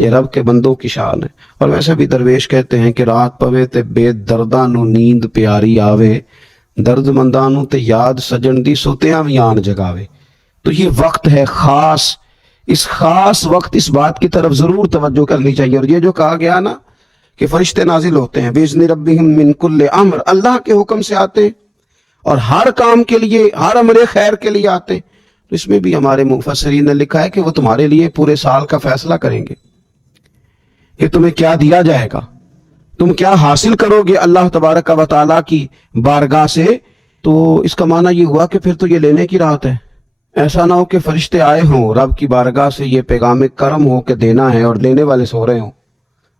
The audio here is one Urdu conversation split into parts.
یہ رب کے بندوں کی شان ہے۔ اور ویسے بھی درویش کہتے ہیں کہ رات پوے تے بے درداں نو نیند پیاری آوے، درد منداں نو تے یاد سجن دی سوتیاں وی آن جگاوے۔ تو یہ وقت ہے خاص، اس خاص وقت اس بات کی طرف ضرور توجہ کرنی چاہیے۔ اور یہ جو کہا گیا نا کہ فرشتے نازل ہوتے ہیں بِإِذْنِ رَبِّهِمْ مِنْ كُلِّ امر، اللہ کے حکم سے آتے ہیں اور ہر کام کے لیے، ہر امر خیر کے لیے آتے ہیں۔ تو اس میں بھی ہمارے مفسرین نے لکھا ہے کہ وہ تمہارے لیے پورے سال کا فیصلہ کریں گے کہ تمہیں کیا دیا جائے گا، تم کیا حاصل کرو گے اللہ تبارک و تعالیٰ کی بارگاہ سے۔ تو اس کا معنی یہ ہوا کہ پھر تو یہ لینے کی رات ہے۔ ایسا نہ ہو کہ فرشتے آئے ہوں رب کی بارگاہ سے یہ پیغام کرم ہو کہ دینا ہے اور لینے والے سو رہے ہوں،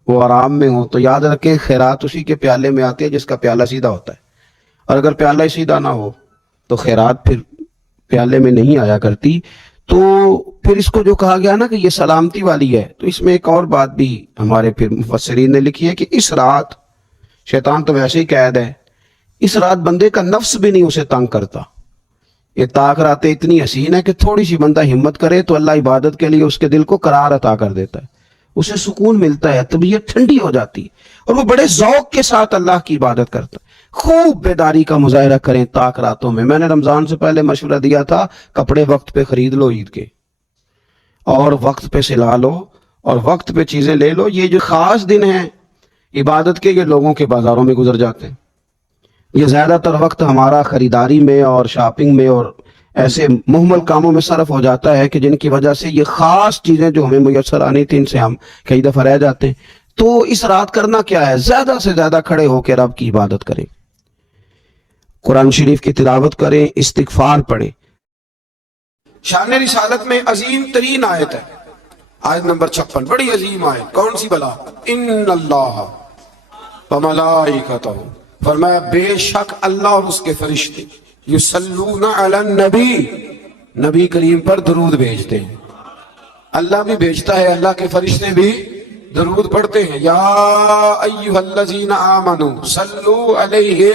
وہ آرام میں ہوں۔ تو یاد رکھیں خیرات اسی کے پیالے میں آتی ہے جس کا پیالہ سیدھا ہوتا ہے، اور اگر پیالہ ہی سیدھا نہ ہو تو خیرات پھر پیالے میں نہیں آیا کرتی۔ تو پھر اس کو جو کہا گیا نا کہ یہ سلامتی والی ہے، تو اس میں ایک اور بات بھی ہمارے پھر مفسرین نے لکھی ہے کہ اس رات، شیطان تو ویسے ہی قید ہے، اس رات بندے کا نفس بھی نہیں اسے تنگ کرتا۔ یہ طاق راتیں اتنی حسین ہے کہ تھوڑی سی بندہ ہمت کرے تو اللہ عبادت کے لیے اس کے دل کو قرار عطا کر دیتا ہے، اسے سکون ملتا ہے، طبیعت ٹھنڈی ہو جاتی ہے اور وہ بڑے ذوق کے ساتھ اللہ کی عبادت کرتا ہے۔ خوب بیداری کا مظاہرہ کریں طاق راتوں میں۔ میں نے رمضان سے پہلے مشورہ دیا تھا کپڑے وقت پہ خرید لو عید کے، اور وقت پہ سلا لو اور وقت پہ چیزیں لے لو۔ یہ جو خاص دن ہیں عبادت کے، یہ لوگوں کے بازاروں میں گزر جاتے ہیں۔ یہ زیادہ تر وقت ہمارا خریداری میں اور شاپنگ میں اور ایسے مہمل کاموں میں صرف ہو جاتا ہے کہ جن کی وجہ سے یہ خاص چیزیں جو ہمیں میسر آنی تھی ان سے ہم کئی دفعہ رہ جاتے ہیں۔ تو اس رات کرنا کیا ہے؟ زیادہ سے زیادہ کھڑے ہو کے رب کی عبادت کریں، قرآن شریف کی تلاوت کریں، استغفار پڑھیں۔ شان رسالت میں عظیم ترین آیت ہے آیت نمبر 56، بڑی عظیم آیت۔ کون سی بلا؟ ان اللہ وملائکتہ، فرمایا بے شک اللہ اور اس کے فرشتے یصلون علی النبی، نبی کریم پر درود بھیجتے ہیں۔ اللہ بھی بھیجتا ہے، اللہ کے فرشتے بھی درود پڑھتے ہیں۔ یا ایھا الذین آمنوا صلوا علیہ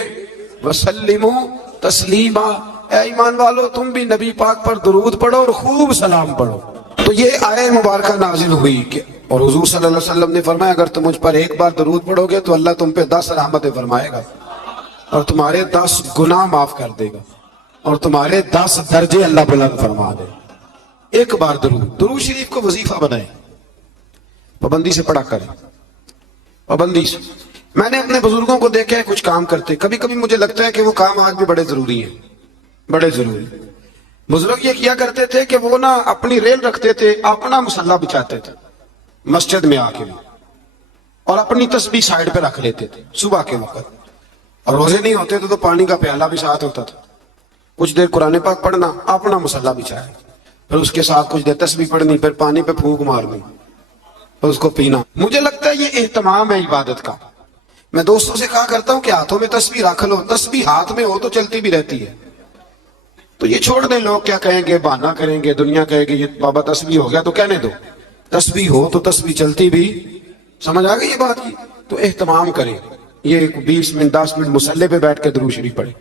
وسلموا تسلیما، اے ایمان والو تم بھی نبی پاک پر درود پڑھو اور خوب سلام پڑھو۔ تو یہ آیت مبارکہ نازل ہوئی کہ اور حضور صلی اللہ علیہ وسلم نے فرمایا اگر تم مجھ پر ایک بار درود پڑھو گے تو اللہ تم پہ 10 رحمتیں فرمائے گا اور تمہارے 10 گناہ معاف کر دے گا اور تمہارے 10 درجے اللہ بلند فرما دے۔ ایک بار درود شریف کو وظیفہ بنائیں، پابندی سے پڑھا کریں، پابندی سے۔ میں نے اپنے بزرگوں کو دیکھا ہے کچھ کام کرتے، کبھی کبھی مجھے لگتا ہے کہ وہ کام آج بھی بڑے ضروری ہیں، بڑے ضروری۔ بزرگ یہ کیا کرتے تھے کہ وہ اپنی ریل رکھتے تھے، اپنا مصلی بچاتے تھے مسجد میں آ کے اور اپنی تسبیح سائیڈ پہ رکھ لیتے تھے صبح کے وقت، اور روزے نہیں ہوتے تھے تو پانی کا پیالہ بھی ساتھ ہوتا تھا، کچھ دیر قرآن پاک پڑھنا، اپنا مصلی بچھایا، پھر اس کے ساتھ کچھ دیر تسبیح پڑھنی، پھر پانی پہ پھونک مارنی، پھر اس کو پینا۔ مجھے لگتا ہے یہ اہتمام ہے عبادت کا۔ میں دوستوں سے کہا کرتا ہوں کہ ہاتھوں میں تسبیح رکھ لو، تسبیح ہاتھ میں ہو تو چلتی بھی رہتی ہے۔ تو یہ چھوڑ دیں، لوگ کیا کہیں گے، بہانہ کریں گے، دنیا کہے گی یہ بابا تسبیح ہو گیا، تو کہنے دو، تسبیح ہو تو تسبیح چلتی بھی۔ سمجھ آ گئی یہ بات کی؟ تو اہتمام کریں، یہ 20 منٹ 10 منٹ مصلی پہ بیٹھ کے درود شریف پڑھیں۔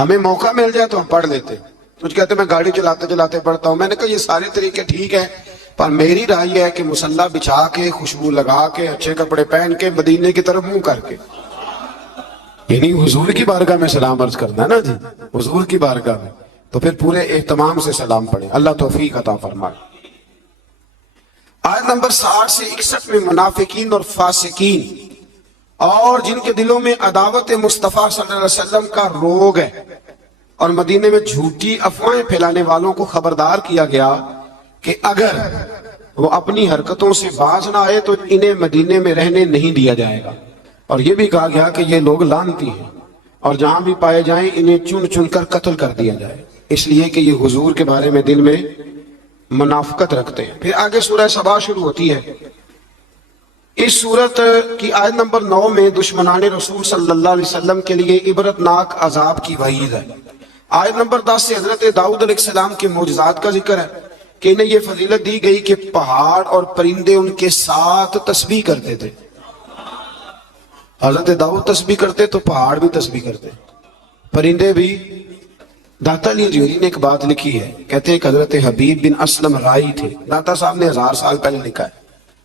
ہمیں موقع مل جائے تو ہم پڑھ لیتے، کچھ کہتے میں گاڑی چلاتے چلاتے پڑھتا ہوں۔ میں نے کہا یہ سارے طریقے ٹھیک ہے، پر میری رائے یہ ہے کہ مصلی بچھا کے، خوشبو لگا کے، اچھے کپڑے پہن کے، مدینے کی طرف منہ کر کے، یعنی حضور کی بارگاہ میں سلام عرض کرنا ہے نا جی، حضور کی بارگاہ میں، تو پھر پورے اہتمام سے سلام پڑھیں۔ اللہ توفیق عطا فرمائے۔ آیت نمبر 60 سے 61 میں منافقین اور فاسقین اور جن کے دلوں میں عداوت مصطفیٰ صلی اللہ علیہ وسلم کا روگ ہے اور مدینے میں جھوٹی افواہیں پھیلانے والوں کو خبردار کیا گیا کہ اگر وہ اپنی حرکتوں سے باز نہ آئے تو انہیں مدینے میں رہنے نہیں دیا جائے گا، اور یہ بھی کہا گیا کہ یہ لوگ لعنتی ہیں اور جہاں بھی پائے جائیں انہیں چن چن کر قتل کر دیا جائے، اس لیے کہ یہ حضور کے بارے میں دل میں منافقت رکھتے ہیں۔ پھر آگے سورہ سبا شروع ہوتی ہے۔ اس سورت کی آیت نمبر 9 میں دشمنان رسول صلی اللہ علیہ وسلم کے لیے عبرتناک عذاب کی وعید ہے۔ آیت نمبر 10 سے حضرت داؤد علیہ السلام کے معجزات کا ذکر ہے کہ انہیں یہ فضیلت دی گئی کہ پہاڑ اور پرندے ان کے ساتھ تسبیح کرتے تھے۔ حضرت داؤد تسبیح کرتے تو پہاڑ بھی تسبیح کرتے، پرندے بھی۔ داتا علی جوہری نے ایک بات لکھی ہے، کہتے ہیں کہ حضرت حبیب بن اسلم رائی تھے، داتا صاحب نے 1000 سال پہلے لکھا ہے،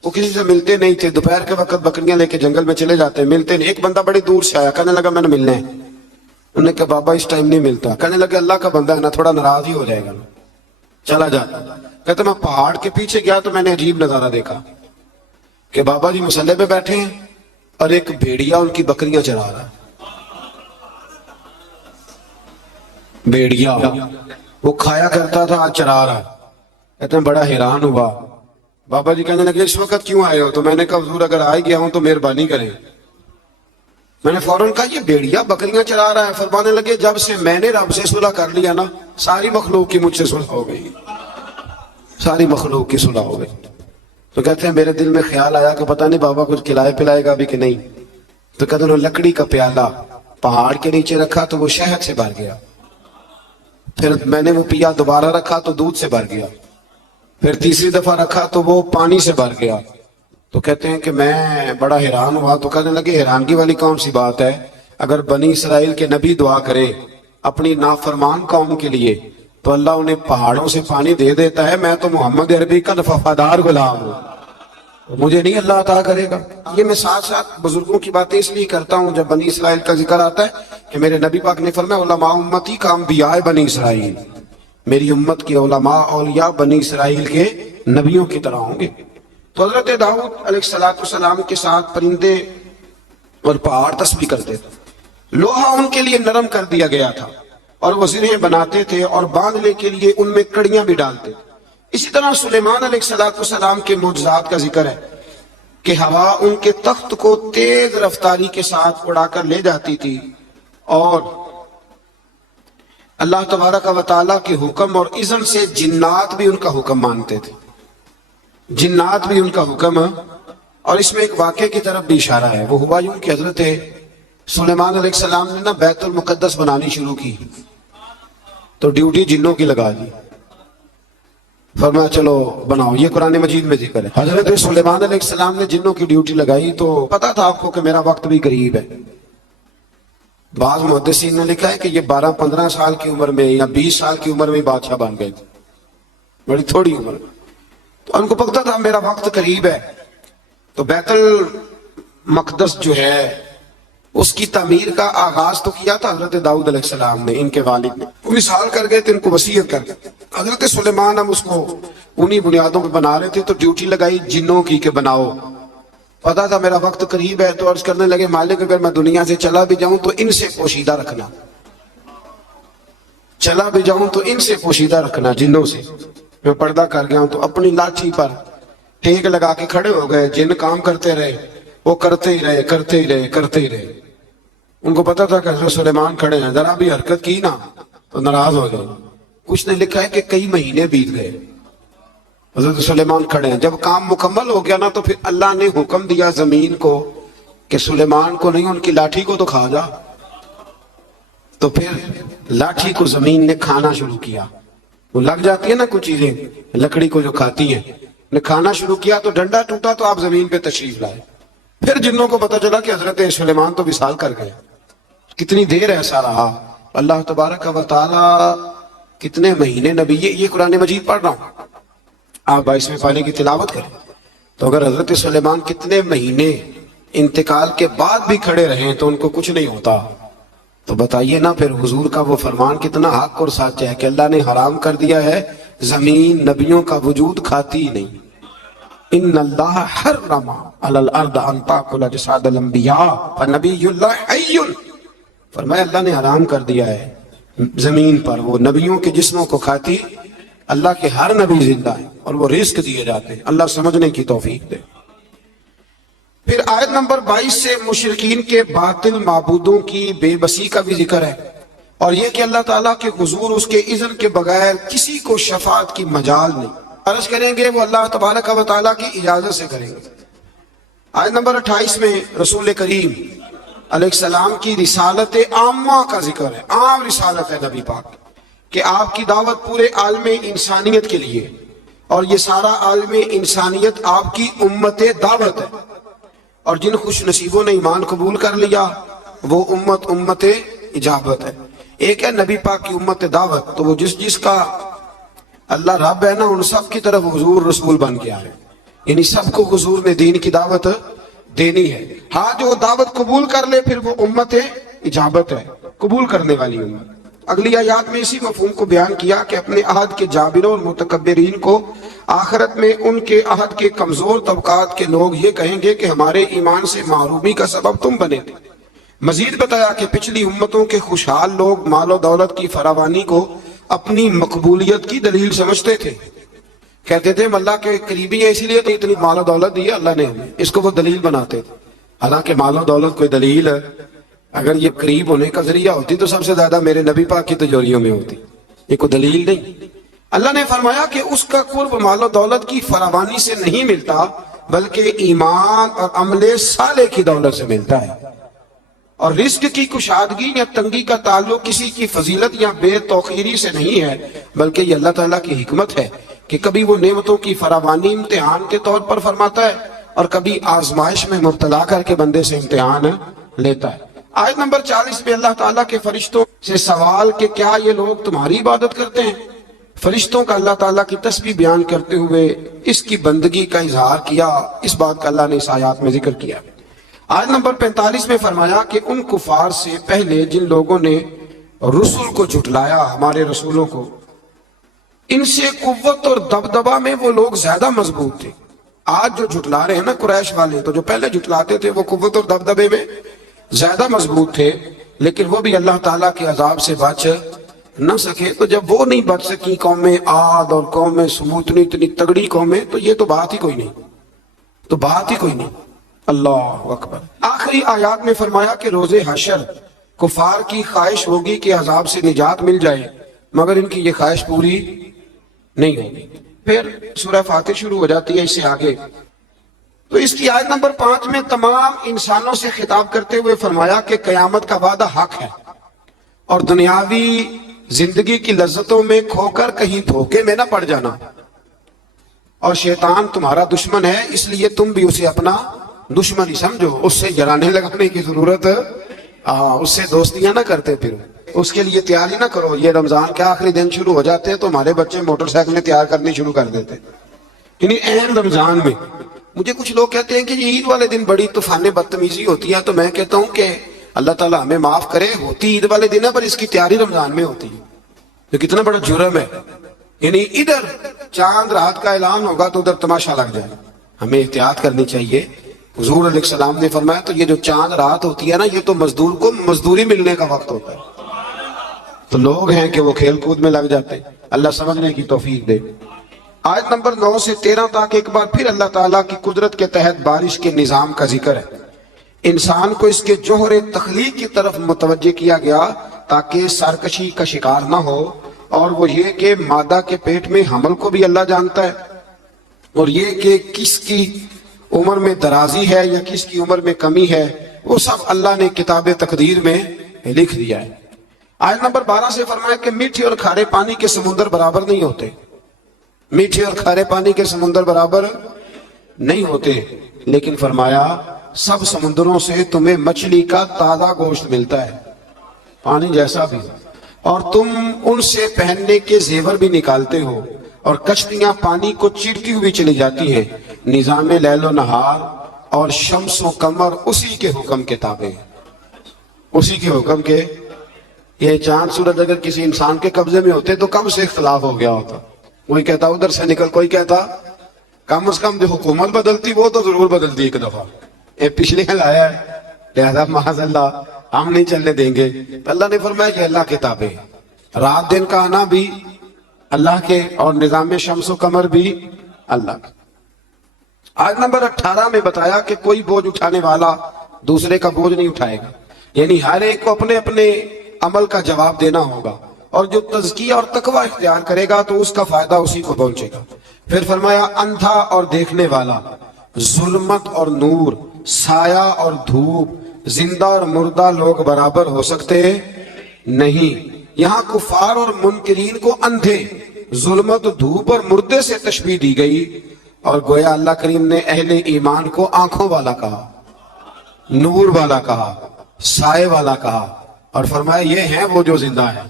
وہ کسی سے ملتے نہیں تھے، دوپہر کے وقت بکریاں لے کے جنگل میں چلے جاتے، ملتے نہیں۔ ایک بندہ بڑی دور سے آیا، کہنے لگا میں نے ملنا ہے۔ انہوں نے کہا بابا اس ٹائم نہیں ملتا۔ کہنے لگا اللہ کا بندہ ہے نا، تھوڑا ناراض ہی ہو جائے گا، چلا جاتا۔ کہتے میں پہاڑ کے پیچھے گیا تو میں نے عجیب نظارہ دیکھا کہ بابا جی مسلح پہ بیٹھے ہیں اور ایک بھیڑیا ان کی بکریاں چرا رہا ہے۔ بھیڑیا وہ کھایا کرتا تھا، آج چرا رہا۔ کہتے ہیں بڑا حیران ہوا۔ بابا جی کہنے لگے اس وقت کیوں آئے ہو؟ تو میں نے کہا حضور اگر آئے گیا ہوں تو مہربانی کریں۔ میں نے فوراً کہا یہ بھیڑیا بکریاں چرا رہا ہے۔ فرمانے لگے جب سے میں نے رب سے صلح کر لیا نا، ساری مخلوق کی مجھ سے صلح ہو گئی، ساری مخلوق کی صلح ہو گئی۔ تو کہتے ہیں میرے دل میں خیال آیا کہ پتہ نہیں بابا کچھ کھلائے پلائے گا بھی کہ نہیں۔ تو کہتے ہیں لکڑی کا پیالہ پہاڑ کے نیچے رکھا تو وہ شہد سے بھر گیا، پھر میں نے وہ پیا، دوبارہ رکھا تو دودھ سے بھر گیا، پھر تیسری دفعہ رکھا تو وہ پانی سے بھر گیا۔ تو کہتے ہیں کہ میں بڑا حیران ہوا۔ تو کہنے لگے حیرانگی والی کون سی بات ہے؟ اگر بنی اسرائیل کے نبی دعا کرے اپنی نافرمان قوم کے لیے تو اللہ انہیں پہاڑوں سے پانی دے دیتا ہے۔ میں تو محمد عربی کا وفادار غلام ہوں، مجھے نہیں اللہ عطا کرے گا؟ یہ میں ساتھ ساتھ بزرگوں کی باتیں اس لیے کرتا ہوں جب بنی اسرائیل کا ذکر آتا ہے کہ میرے نبی پاک نے فرمایا علماء امتی کا انبیاء بنی اسرائیل، میری امت کے علماء اولیاء بنی اسرائیل کے نبیوں کی طرح ہوں گے۔ تو حضرت داؤد علیہ السلام کے ساتھ پرندے اور پہاڑ تسبیح کرتے تھے، لوہا ان کے لیے نرم کر دیا گیا تھا اور وہ زرہیں بناتے تھے اور باندھنے کے لیے ان میں کڑیاں بھی ڈالتے تھے۔ اسی طرح سلیمان علیہ السلام کے معجزات کا ذکر ہے کہ ہوا ان کے تخت کو تیز رفتاری کے ساتھ اڑا کر لے جاتی تھی اور اللہ تبارک و تعالیٰ کے حکم اور اذن سے جنات بھی ان کا حکم مانتے تھے، جنات بھی ان کا حکم۔ اور اس میں ایک واقعے کی طرف بھی اشارہ ہے، وہ ہوا یوں کہ حضرت سلیمان علیہ السلام نے نا بیت المقدس بنانی شروع کی تو ڈیوٹی جنوں کی لگا دی، فرمایا چلو بناؤ۔ یہ قرآن مجید میں ذکر ہے۔ حضرت سلیمان علیہ السلام نے جنوں کی ڈیوٹی لگائی تو پتا تھا آپ کو کہ میرا وقت بھی قریب ہے۔ بعض محدثین نے لکھا ہے کہ یہ 12-15 سال کی عمر میں یا 20 سال کی عمر میں بادشاہ بن گئے تھے، بڑی تھوڑی عمر۔ تو ان کو پتا تھا میرا وقت قریب ہے، تو بیت المقدس جو ہے اس کی تعمیر کا آغاز تو کیا تھا حضرت داؤد علیہ السلام نے، ان کے والد نے۔ وہ مثال کر گئے تھے، ان کو وصیت کر گئے۔ حضرت سلیمان ہم اس کو انہی بنیادوں پہ بنا رہے تھے تو ڈیوٹی لگائی جنوں کی کہ بناؤ۔ پتا تھا میرا وقت قریب ہے تو عرض کرنے لگے مالک اگر میں دنیا سے چلا بھی جاؤں تو ان سے پوشیدہ رکھنا، چلا بھی جاؤں تو ان سے پوشیدہ رکھنا، جنوں سے۔ میں پردہ کر گیا ہوں تو اپنی لاٹھی پر ٹھیک لگا کے کھڑے ہو گئے، جن کام کرتے رہے، وہ کرتے ہی رہے کرتے ہی رہے کرتے ہی رہے۔ ان کو پتا تھا کہ حضرت سلیمان کھڑے ہیں، ذرا بھی حرکت کی نا تو ناراض ہو گئے۔ کچھ نے لکھا ہے کہ کئی مہینے بیت گئے، حضرت سلیمان کھڑے ہیں۔ جب کام مکمل ہو گیا نا تو پھر اللہ نے حکم دیا زمین کو کہ سلیمان کو نہیں ان کی لاٹھی کو تو کھا جا۔ تو پھر لاٹھی کو زمین نے کھانا شروع کیا، وہ لگ جاتی ہے نا کچھ چیزیں لکڑی کو جو کھاتی ہیں، نے کھانا شروع کیا تو ڈنڈا ٹوٹا تو آپ زمین پہ تشریف لائے۔ پھر جنوں کو پتا چلا کہ حضرت سلیمان تو وصال کر گئے۔ کتنی دیر ایسا رہا، اللہ تبارک و تعالی کتنے مہینے نبی، یہ قرآن مجید پڑھ رہا ہوں، آپ 22ویں پارے کی تلاوت کریں تو اگر حضرت سلیمان کتنے مہینے انتقال کے بعد بھی کھڑے رہیں تو ان کو کچھ نہیں ہوتا، تو بتائیے نا پھر حضور کا وہ فرمان کتنا حق اور سچ ہے کہ اللہ نے حرام کر دیا ہے زمین نبیوں کا وجود کھاتی ہی نہیں۔ ان اللہ حرم علی الارض ان تاکل اجساد الانبیاء فنبی اللہ حی، فرمایا اللہ نے حرام کر دیا ہے زمین پر وہ نبیوں کے جسموں کو کھاتی، اللہ کے ہر نبی زندہ ہے اور وہ رزق دیے جاتے ہیں۔ اللہ سمجھنے کی توفیق دے۔ پھر آیت نمبر 22 سے مشرکین کے باطل معبودوں کی بے بسی کا بھی ذکر ہے، اور یہ کہ اللہ تعالیٰ کے حضور اس کے اذن کے بغیر کسی کو شفاعت کی مجال نہیں، عرض کریں گے وہ اللہ تبارک و تعالیٰ کی اجازت سے کریں گے۔ آیت نمبر 28 میں رسول کریم علیہ السلام کی رسالت عامہ کا ذکر ہے، عام رسالت ہے نبی پاک، کہ آپ کی دعوت پورے عالم انسانیت کے لیے، اور یہ سارا عالم انسانیت آپ کی امت دعوت ہے، اور جن خوش نصیبوں نے ایمان قبول کر لیا وہ امت اجابت ہے۔ ایک ہے نبی پاک کی امت دعوت، تو وہ جس کا اللہ رب ہے نا ان سب کی طرف حضور رسول بن کے آئے، یعنی سب کو حضور نے دین کی دعوت دینی ہے. ہاں جو دعوت قبول کر لے پھر وہ امت اجابت ہے، قبول کرنے والی امت. اگلی آیات میں اسی مفہوم کو بیان کیا کہ اپنے عہد کے جابروں اور متکبرین کو آخرت میں ان کے عہد کے کمزور طبقات کے لوگ یہ کہیں گے کہ ہمارے ایمان سے محرومی کا سبب تم بنے تھے. مزید بتایا کہ پچھلی امتوں کے خوشحال لوگ مال و دولت کی فراوانی کو اپنی مقبولیت کی دلیل سمجھتے تھے. کہتے تھے ہم اللہ کے قریبی ہیں اسی لیے تو اتنی مال و دولت دی ہے اللہ نے ہمیں، اس کو وہ دلیل بناتے تھے. حالانکہ مال و دولت کوئی دلیل ہے؟ اگر یہ قریب ہونے کا ذریعہ ہوتی تو سب سے زیادہ میرے نبی پاک کی تجوریوں میں ہوتی. یہ کوئی دلیل نہیں. اللہ نے فرمایا کہ اس کا قرب مال و دولت کی فراوانی سے نہیں ملتا بلکہ ایمان اور عمل صالح کی دولت سے ملتا ہے. اور رزق کی کشادگی یا تنگی کا تعلق کسی کی فضیلت یا بے توقیری سے نہیں ہے بلکہ یہ اللہ تعالیٰ کی حکمت ہے کہ کبھی وہ نعمتوں کی فراوانی امتحان کے طور پر فرماتا ہے اور کبھی آزمائش میں مبتلا کر کے بندے سے امتحان لیتا ہے. آیت نمبر 40 میں اللہ تعالیٰ کے فرشتوں سے سوال کہ کیا یہ لوگ تمہاری عبادت کرتے ہیں. فرشتوں کا اللہ تعالیٰ کی تسبیح بیان کرتے ہوئے اس کی بندگی کا اظہار کیا. اس بات کا اللہ نے اس آیات میں ذکر کیا. آیت نمبر 45 میں فرمایا کہ ان کفار سے پہلے جن لوگوں نے رسول کو جھٹلایا، ہمارے رسولوں کو، ان سے قوت اور دبدبہ میں وہ لوگ زیادہ مضبوط تھے. آج جو جھٹلا رہے ہیں نا قریش والے، تو جو پہلے جھٹلاتے تھے وہ قوت اور دبدبے میں زیادہ مضبوط تھے لیکن وہ بھی اللہ تعالیٰ کے عذاب سے بچ نہ سکے. تو جب وہ نہیں بچ سکی قوم عاد اور قوم سمود اتنی تگڑی قومیں، تو یہ تو بات ہی کوئی نہیں، تو بات ہی کوئی نہیں. اللہ اکبر. آخری آیات میں فرمایا کہ روز حشر کفار کی خواہش ہوگی کہ عذاب سے نجات مل جائے مگر ان کی یہ خواہش پوری نہیں ہوگی. پھر سورہ فاتح شروع ہو جاتی ہے اس سے آگے. تو اس کی آیت نمبر 5 میں تمام انسانوں سے خطاب کرتے ہوئے فرمایا کہ قیامت کا وعدہ حق ہے اور دنیاوی زندگی کی لذتوں میں کھو کر کہیں دھوکے میں نہ پڑ جانا. اور شیطان تمہارا دشمن ہے اس لیے تم بھی اسے اپنا دشمن ہی سمجھو. اس سے جرانے لگانے کی ضرورت، اس سے دوستیاں نہ کرتے، پھر اس کے لیے تیاری نہ کرو. یہ رمضان کے آخری دن شروع ہو جاتے ہیں تو ہمارے بچے موٹر سائیکلیں تیار کرنی شروع کر دیتے، یعنی اہم رمضان میں. مجھے کچھ لوگ کہتے ہیں کہ یہ عید والے دن بڑی طوفان بدتمیزی ہوتی ہے، تو میں کہتا ہوں کہ اللہ تعالیٰ ہمیں معاف کرے، ہوتی عید والے دن ہے پر اس کی تیاری رمضان میں ہوتی ہے. تو کتنا بڑا جرم ہے. یعنی ادھر چاند رات کا اعلان ہوگا تو ادھر تماشا لگ جائے. ہمیں احتیاط کرنی چاہیے. حضور علیہ السلام نے فرمایا تو یہ جو چاند رات ہوتی ہے نا، یہ تو مزدور کو مزدوری ملنے کا وقت ہوتا ہے. تو لوگ ہیں کہ وہ کھیل کود میں لگ جاتے ہیں. اللہ سمجھنے کی توفیق دے. آیت نمبر 9 سے 13 تک ایک بار پھر اللہ تعالیٰ کی قدرت کے تحت بارش کے نظام کا ذکر ہے. انسان کو اس کے جوہر تخلیق کی طرف متوجہ کیا گیا تاکہ سرکشی کا شکار نہ ہو، اور وہ یہ کہ مادہ کے پیٹ میں حمل کو بھی اللہ جانتا ہے، اور یہ کہ کس کی عمر میں درازی ہے یا کس کی عمر میں کمی ہے وہ سب اللہ نے کتاب تقدیر میں لکھ دیا ہے. آیت نمبر 12 سے فرمایا کہ میٹھے اور کھارے پانی کے سمندر برابر نہیں ہوتے. میٹھے اور کھارے پانی کے سمندر برابر نہیں ہوتے، لیکن فرمایا سب سمندروں سے تمہیں مچھلی کا تازہ گوشت ملتا ہے، پانی جیسا بھی، اور تم ان سے پہننے کے زیور بھی نکالتے ہو، اور کشتیاں پانی کو چیرتی ہوئی چلی جاتی ہیں. نظام لیل و نہار اور شمس و قمر اسی کے حکم کے تابع ہیں، اسی کے حکم کے. یہ چاند سورج اگر کسی انسان کے قبضے میں ہوتے تو کم سے اختلاف ہو گیا ہوتا. کوئی کہتا ادھر سے نکل، کوئی کہتا کم از کم جو حکومت بدلتی وہ تو ضرور بدلتی ایک دفعہ. یہ پچھلے لایا ہے لہذا معاذ اللہ ہم نہیں چلنے دیں گے. اللہ نے فرمایا کہ اللہ کے تابع، رات دن کا آنا بھی اللہ کے اور نظام شمس و قمر بھی اللہ کے. آیت نمبر 18 میں بتایا کہ کوئی بوجھ اٹھانے والا دوسرے کا بوجھ نہیں اٹھائے گا، یعنی ہر ایک کو اپنے اپنے عمل کا جواب دینا ہوگا، اور جو تزکیہ اور تقوی اختیار کرے گا تو اس کا فائدہ اسی کو پہنچے گا. پھر فرمایا اندھا اور دیکھنے والا، ظلمت اور نور، سایہ اور دھوپ، زندہ اور مردہ لوگ برابر ہو سکتے نہیں. یہاں کفار اور منکرین کو اندھے، ظلمت، دھوپ اور مردے سے تشبیہ دی گئی، اور گویا اللہ کریم نے اہل ایمان کو آنکھوں والا کہا، نور والا کہا، سائے والا کہا، اور فرمایا یہ ہیں وہ جو زندہ ہیں.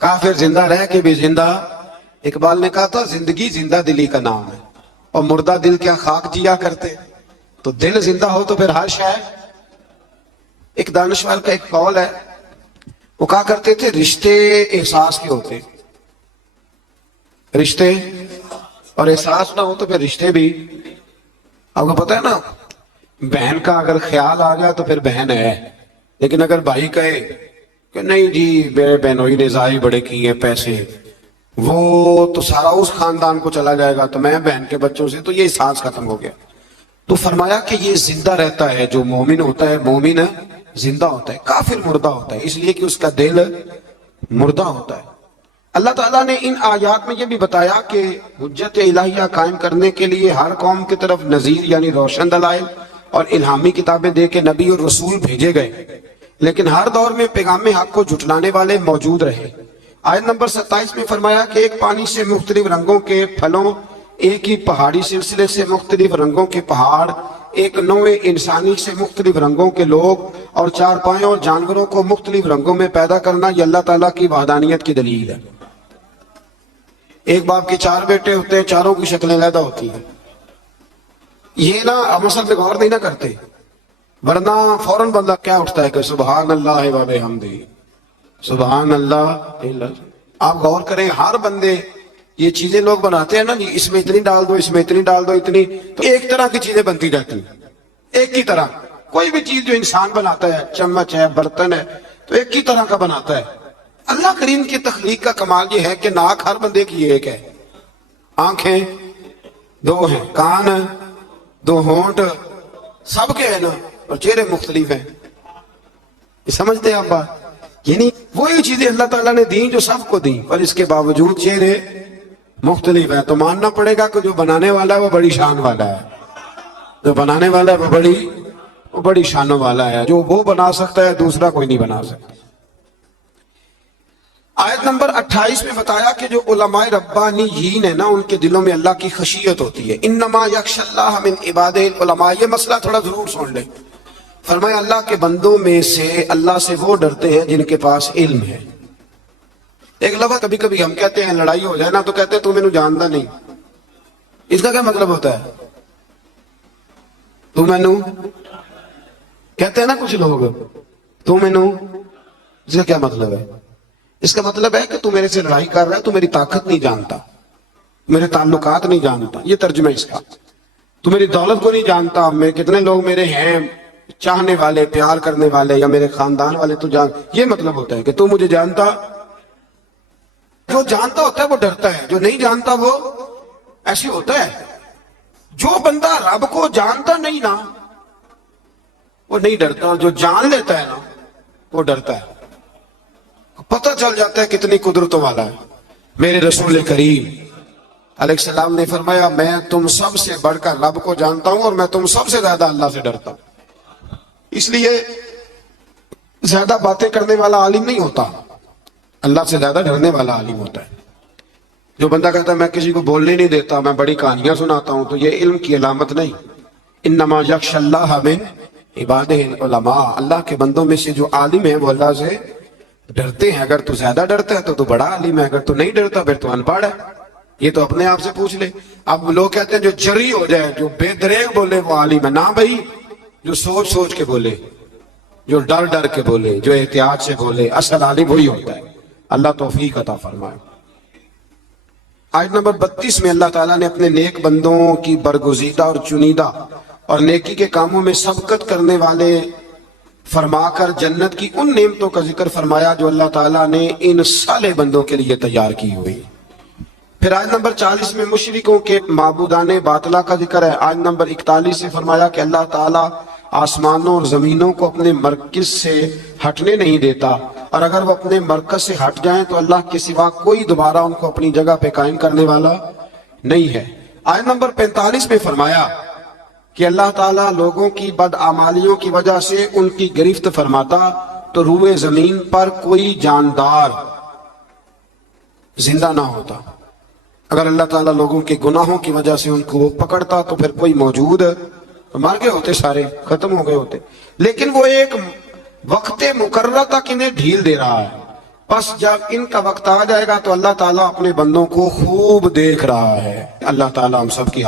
کافر زندہ رہ کے بھی زندہ، اقبال نے کہا تھا زندگی زندہ دلی کا نام ہے. اور مردہ دل کیا خاک جیا کرتے؟ تو دل زندہ ہو تو پھر ہر شے۔ ایک دانشور کا ایک قول ہے، وہ کہا کرتے تھے رشتے احساس کے ہوتے، رشتے اور احساس نہ ہو تو پھر رشتے بھی۔ آپ کو پتہ ہے نا، بہن کا اگر خیال آ گیا تو پھر بہن ہے، لیکن اگر بھائی کہے کہ نہیں جی میرے بہنوئی نے ضائع بڑے کیے ہیں پیسے، وہ تو سارا اس خاندان کو چلا جائے گا تو میں بہن کے بچوں سے، تو یہ احساس ختم ہو گیا۔ تو فرمایا کہ یہ زندہ رہتا ہے، جو مومن ہوتا ہے مومن زندہ ہوتا ہے، کافر مردہ ہوتا ہے، اس لیے کہ اس کا دل مردہ ہوتا ہے۔ اللہ تعالیٰ نے ان آیات میں یہ بھی بتایا کہ حجت الہیہ قائم کرنے کے لیے ہر قوم کی طرف نذیر یعنی روشن دلائل اور الہامی کتابیں دے کے نبی اور رسول بھیجے گئے، لیکن ہر دور میں پیغام حق کو جھٹلانے والے موجود رہے۔ آیت نمبر 27 میں فرمایا کہ ایک پانی سے مختلف رنگوں کے پھلوں، ایک ہی پہاڑی سلسلے سے مختلف رنگوں کے پہاڑ، ایک نوع انسانی سے مختلف رنگوں کے لوگ، اور چار پائیں اور جانوروں کو مختلف رنگوں میں پیدا کرنا، یہ اللہ تعالیٰ کی وحدانیت کی دلیل ہے۔ ایک باپ کے 4 بیٹے ہوتے ہیں، چاروں کی شکلیں علیحدہ ہوتی ہیں۔ یہ نا مسئلہ پہ غور نہیں نہ کرتے، ورنہ فوراً بندہ کیا اٹھتا ہے کہ سبحان اللہ و بحمدہ، سبحان اللہ۔ آپ غور کریں، ہر بندے یہ چیزیں لوگ بناتے ہیں نا، اس میں اتنی ڈال دو، اس میں اتنی ڈال دو، اتنی، تو ایک طرح کی چیزیں بنتی جاتی ہیں، ایک کی طرح۔ کوئی بھی چیز جو انسان بناتا ہے، چمچ ہے، برتن ہے، تو ایک کی طرح کا بناتا ہے۔ اللہ کریم کی تخلیق کا کمال یہ ہے کہ ناک ہر بندے کی ایک ہے، آنکھیں 2 ہیں، کان 2، ہونٹ سب کے ہیں نا، اور چہرے مختلف ہیں۔ یہ سمجھتے ہیں آپ بات؟ یعنی وہی چیزیں اللہ تعالیٰ نے دی جو سب کو دی، اور اس کے باوجود چہرے مختلف ہیں۔ تو ماننا پڑے گا کہ جو بنانے والا ہے وہ بڑی شان والا ہے، جو بنانے والا ہے وہ بڑی شانوں والا ہے۔ جو وہ بنا سکتا ہے دوسرا کوئی نہیں بنا سکتا۔ آیت نمبر 28 میں بتایا کہ جو علماء ربانیین ہیں نا، ان کے دلوں میں اللہ کی خشیت ہوتی ہے۔ انما یخش اللہ من عبادہ العلماء، یہ مسئلہ تھوڑا ضرور سن لیں۔ فرمایا اللہ کے بندوں میں سے اللہ سے وہ ڈرتے ہیں جن کے پاس علم ہے۔ ایک لفظ کبھی کبھی ہم کہتے ہیں، لڑائی ہو جائے نا تو کہتے ہیں تو مینوں جاندا نہیں، اس کا کیا مطلب ہوتا ہے؟ تو مینوں کہتے ہیں نا کچھ لوگ، تو مینوں، اس کا کیا مطلب ہے؟ اس کا مطلب ہے کہ تو میرے سے لڑائی کر رہا ہے، تو میری طاقت نہیں جانتا، میرے تعلقات نہیں جانتا، یہ ترجمہ اس کا۔ تو میری دولت کو نہیں جانتا، میں کتنے لوگ میرے ہیں چاہنے والے، پیار کرنے والے، یا میرے خاندان والے، تو جان، یہ مطلب ہوتا ہے کہ تو مجھے جانتا۔ جو جانتا ہوتا ہے وہ ڈرتا ہے، جو نہیں جانتا وہ ایسے ہوتا ہے۔ جو بندہ رب کو جانتا نہیں نا وہ نہیں ڈرتا، جو جان لیتا ہے نا وہ ڈرتا ہے۔ پتہ چل جاتا ہے کتنی قدرتوں والا ہے۔ میرے رسول کریم علیہ السلام نے فرمایا میں تم سب سے بڑھ کر رب کو جانتا ہوں، اور میں تم سب سے زیادہ اللہ سے ڈرتا ہوں۔ اس لیے زیادہ باتیں کرنے والا عالم نہیں ہوتا، اللہ سے زیادہ ڈرنے والا عالم ہوتا ہے۔ جو بندہ کہتا ہے میں کسی کو بولنے نہیں دیتا، میں بڑی کہانیاں سناتا ہوں، تو یہ علم کی علامت نہیں۔ انما یخشى اللہ من عبادہ العلماء، اللہ کے بندوں میں سے جو عالم ہیں وہ اللہ سے ڈرتے ہیں۔ اگر تو زیادہ ڈرتا ہے تو بڑا عالم ہے، اگر تو نہیں ڈرتا پھر تو ان پڑھ ہے۔ یہ تو اپنے آپ سے پوچھ لے۔ اب لوگ کہتے ہیں جو جری ہو جائے، جو بے دریغ بولے وہ عالم ہے۔ نہ بھائی، جو سوچ سوچ کے بولے، جو ڈر ڈر کے بولے، جو احتیاط سے بولے، اصل عالم وہی ہوتا ہے۔ اللہ توفیق عطا فرمائے۔ آیت نمبر 32 میں اللہ تعالیٰ نے اپنے نیک بندوں کی برگزیدہ اور چنیدہ اور نیکی کے کاموں میں سبقت کرنے والے فرما کر جنت کی ان نعمتوں کا ذکر فرمایا جو اللہ تعالیٰ نے ان صالح بندوں کے لیے تیار کی ہوئی۔ پھر آیت نمبر 40 میں مشرکوں کے معبودان باطلہ کا ذکر ہے۔ آیت نمبر 41 سے فرمایا کہ اللہ تعالیٰ آسمانوں اور زمینوں کو اپنے مرکز سے ہٹنے نہیں دیتا، اور اگر وہ اپنے مرکز سے ہٹ جائیں تو اللہ کے سوا کوئی دوبارہ ان کو اپنی جگہ پہ قائم کرنے والا نہیں ہے۔ آیت نمبر 45 میں فرمایا کہ اللہ تعالیٰ لوگوں کی بدعمالیوں کی وجہ سے ان کی گرفت فرماتا تو روئے زمین پر کوئی جاندار زندہ نہ ہوتا۔ اگر اللہ تعالیٰ لوگوں کے گناہوں کی وجہ سے ان کو پکڑتا تو پھر کوئی موجود مر گئے ہوتے، سارے ختم ہو گئے ہوتے۔ لیکن وہ ایک وقت مقررہ تک انہیں ڈھیل دے رہا ہے، بس جب ان کا وقت آ جائے گا تو اللہ تعالیٰ اپنے بندوں کو خوب دیکھ رہا ہے۔ اللہ تعالیٰ ہم سب کی